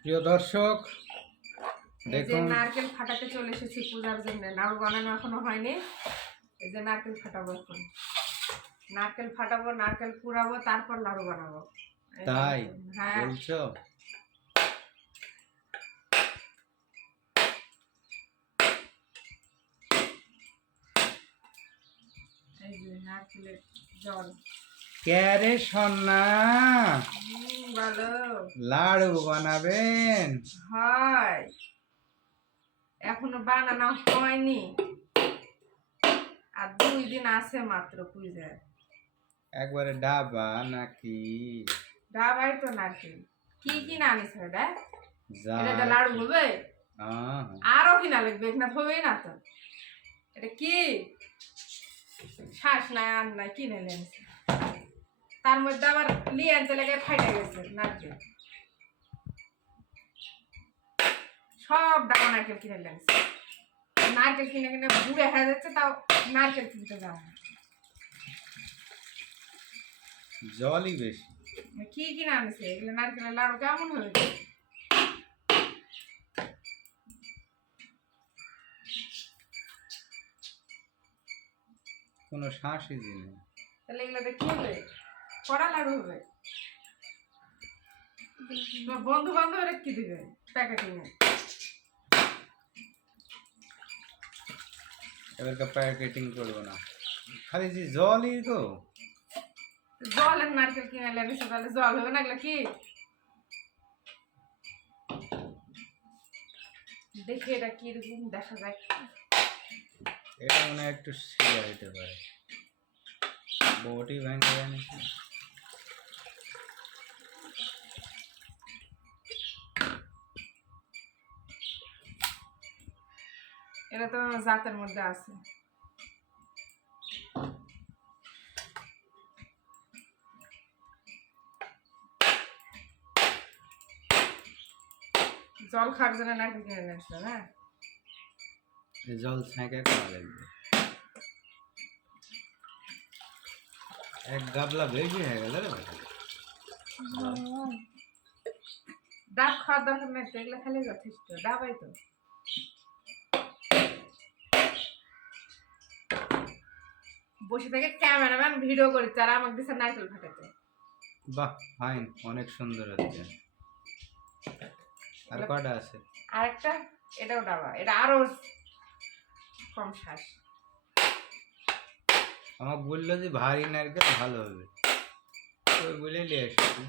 প্রিয় দর্শক দেখুন। নারকেল ফাটাতে চলে এসেছি পূজার জন্য। নাড়ু বানানো এখনও হয়নি। এই যে নারকেল ফাটাবো এখন। নারকেল ফাটাবো নারকেল কুড়াবো তারপর লাড়ু বানাবো। তাই? হ্যাঁ। বলছো? এই যে নারকেলের জল। ক্যারে সন্না? ভালো লাড়ু বানাবেন? হয়। এখনও বানানো হয়নি আর দুই দিন আছে মাত্র পূজার। একবারে ডাবা নাকি? ডাবাই তো নারকেল কি কি না আনিস এটা? এটা লাড়ু হবে? আরও কিনা লাগবে না হবে না তো। এটা কি? শ্বাস নাই আর নাই কিনে এনেছে। তার মধ্যে আবার নিয়ে আনতে লেগে ফাইটে গেছে নারকেল। সব ডাবা নারকেল কিনে এনেছে নারকেল কিনে কিনে বুড়ে হয়ে যাচ্ছে তাও নারকেল কিনতে যাওয়া। জলই বেশি। কি কিনে আনছে? এগুলো নারকেলের লাড়ু কেমন হয়েছে কোনো শ্বাসই দিনে তাহলে এগুলোতে কি হবে? কড়া লাড়ু হবে। বন্ধু বান্ধবরা কি দিবে প্যাকেটিং এবারকে প্যাকেটিং করব না। খালি যে জলই তো। জলের নারকেল কিনে এনেছে তাহলে জল হবে না কি? দেখি এটা কীরকম দেখা যায়। এটা মনে হয় একটু শিয়া হইতে পারে। বটি ভেঙে জানিস এটা তো জাতের মধ্যে আছে। জল খাওয়ার জন্য নারকেল কিনে এনেছিল না? জল ছাঁকে খাওয়া লাগবে। এক গাবলা বেশি হয়ে গেল রে। ডাব খাওয়ার দরকার নেই এগুলো খালি যথেষ্ট ডাবাই তো। বসে থেকে ক্যামেরাম্যান ভিডিও করি তারা আমাকে দিচ্ছে নারকেল ফাটাতে বাহ ফাইন অনেক সুন্দর হচ্ছে। আর কটা আছে? আরেকটা এটাও ডাবা এটা আরও কম শ্বাস আমাকে বলল যে ভারী নারকেল ভালো হবে। তো বলে নিয়ে এসেছি।